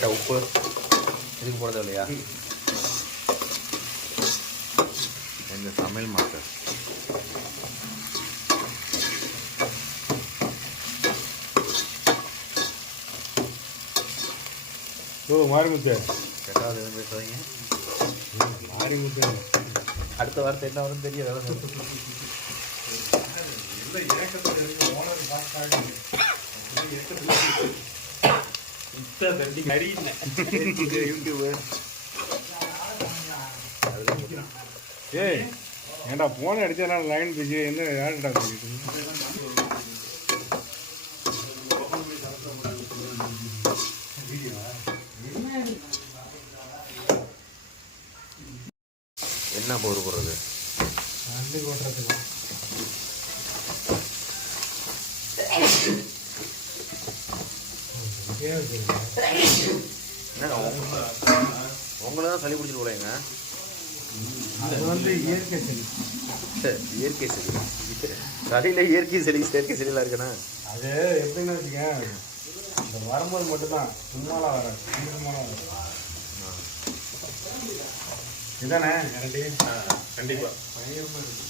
லைட்டாக உப்பு இதுக்கு போடுறது இல்லையா? எங்கள் சமையல் மாஸ்டர். மாரிமுத்து ரெண்டாவது எதுவும் பேசுறீங்க? மாரிமுத்து அடுத்த வார்த்தை என்ன வரும்னு தெரிய வேலை யூடியூப். ஏய் ஏன்டா போன் அடிச்சா லைன் பிஸி என்ன யாருடா பேசிட்டு என்ன போர் போடுறது? உங்களை தான் சளி பிடிச்சிட்டு போலேங்க. அது வந்து இயற்கை சளி. இயற்கை சளி சளியில் இயற்கை சளி செயற்கை சளியெலாம் இருக்குண்ணா. அது எப்படின்னு வச்சுக்க, இந்த வரும்போது மட்டும்தான் சும்மாலாம் வராது. இதானே கரெக்டு? கண்டிப்பாக பயங்கரமாக இருக்கு.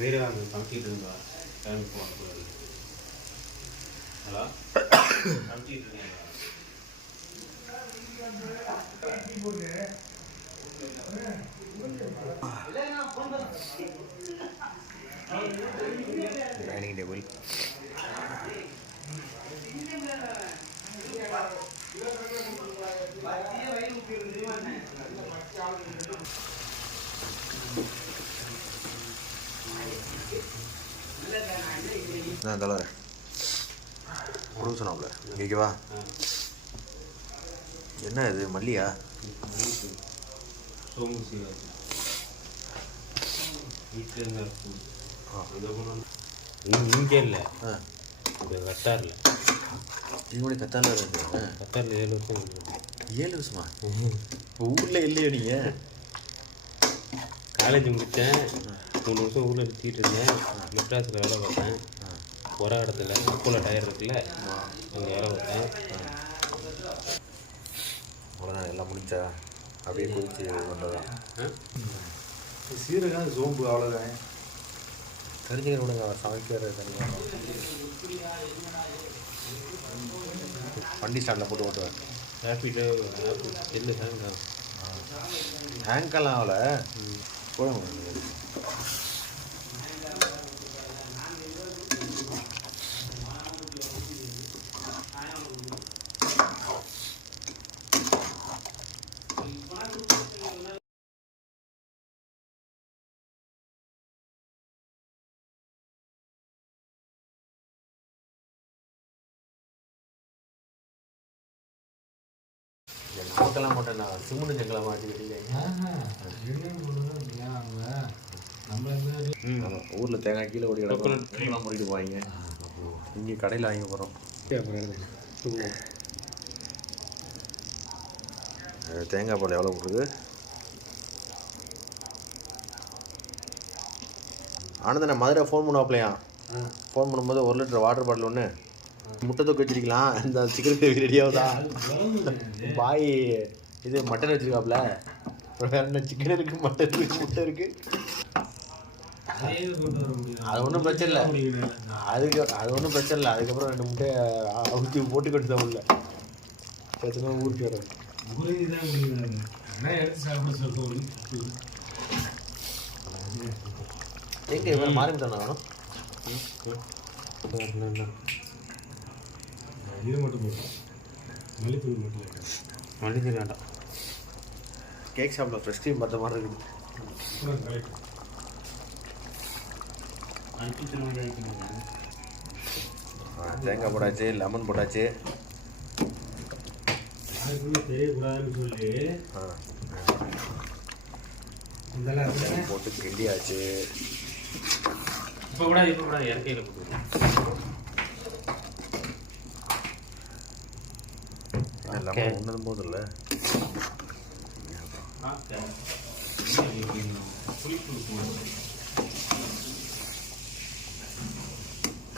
வேறு அங்கே சமைச்சிட்டு இருந்தா டைம் போகிறது. ஹலோ சமைச்சிட்டு இருக்கீங்களா? Dining table. நான் தலறேன் கொடுக்க சொன்னாப்ல. இங்கேவா? என்ன இது மல்லியா? சோம்பு சீரகம் வீட்டில் இருந்தால் இங்கே இல்லை, இந்த கத்தாரில். இதுபடி கத்தாரில் இருக்கு. கத்தாரில் 7 வருஷம். 7 வருஷமா? ஊரில் இல்லையா நீங்கள்? காலேஜ் முடித்தேன், 3 வருஷம் ஊரில் சுற்றிட்டு இருந்தேன். மெட்ராஸில் வேலை பார்த்தேன். ஒரு இடத்துல அப்போல டயர் இருக்குல்ல, அங்கே வேலை பார்த்தேன். அவ்வளோதான், எல்லாம் முடிச்சா அப்படியே குளிச்சு பண்ணுறதான். சீரகம் சோம்பு அவ்வளோதான். தெரிஞ்சுக்கிற விடுங்க, அவர் சமைக்கிறது தனியாக. வண்டி ஸ்டாண்டில் போட்டு ஓட்டுவார். ரேப்பிடோ இல்லை ஹேங்கெல்லாம் ஆகலை போடுங்க. நமக்கெல்லாம் மாட்டேன், நான் சிமெண்ட் செங்கலை மாட்டிக்கிட்டீங்க. ஊரில் தேங்காய் கீழே ஓடி கிடக்கலாம் மூடிட்டு போவாங்க. இங்கே கடையில் வாங்கி போகிறோம். தேங்காய் பால் எவ்வளோ போடுறது? ஆனந்தண்ணா மதுரை ஃபோன் பண்ணுவாப்லையா? ஃபோன் பண்ணும்போது 1 லிட்டர் வாட்டர் பாட்டில் ஒன்று, முட்டை தொக்கு வச்சிருக்கலாம், இந்த சிக்கன் கிரேவி ரெடியாகுதா? பாய் இது மட்டன் வச்சுருக்காப்புல, வேற என்ன சிக்கன் இருக்குது, மட்டன் இருக்குது, முட்டை இருக்குது. அது ஒன்றும் பிரச்சனை இல்லை, அது ஒன்றும் பிரச்சனை இல்லை. அதுக்கப்புறம் 2 முட்டையை அவுத்தி போட்டு கொண்டு தான் உள்ள பிரச்சனை ஊருக்கு வரும். எங்கே இவரை மாறிட்டானா வேணும்? இது மட்டும் போதும், மல்லித்தூள் மட்டும் இல்லை. மல்லித்தூள் வேண்டாம். கேக் ஷாப்பில் ஃப்ரெஷ் க்ரீம் பார்த்த மாதிரி இருக்குது. தேங்காய் போட்டாச்சு, லெமன் போட்டாச்சு. தெரியக்கூடாதுன்னு சொல்லி போட்டு கிண்டியாச்சு. இப்போ கூட இறக்கையில் போட்டு எல்லாமே ஒன்றும் போதும் இல்லை.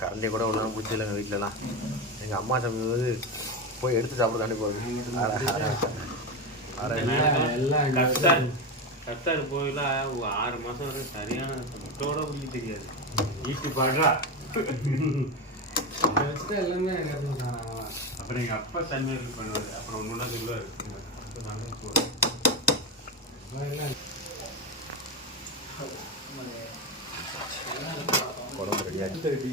கரண்டி கூட ஒன்றும் பிடிச்சல எங்கள் வீட்டிலலாம். எங்கள் அம்மா சமைக்கும்போது போய் எடுத்து சாப்பிட போகுது. கத்தாரு போயெல்லாம் 6 மாதம் வரை சரியான முட்டோட புள்ளி தெரியாது. வீட்டு பாடுறா எல்லாமே அப்புறம் எங்கள் அப்பா தண்ணீர் பண்ணுவார். அப்புறம் ஒன்று ஒன்றா சொல்லுவார். குழம்பு ரெடியாச்சு.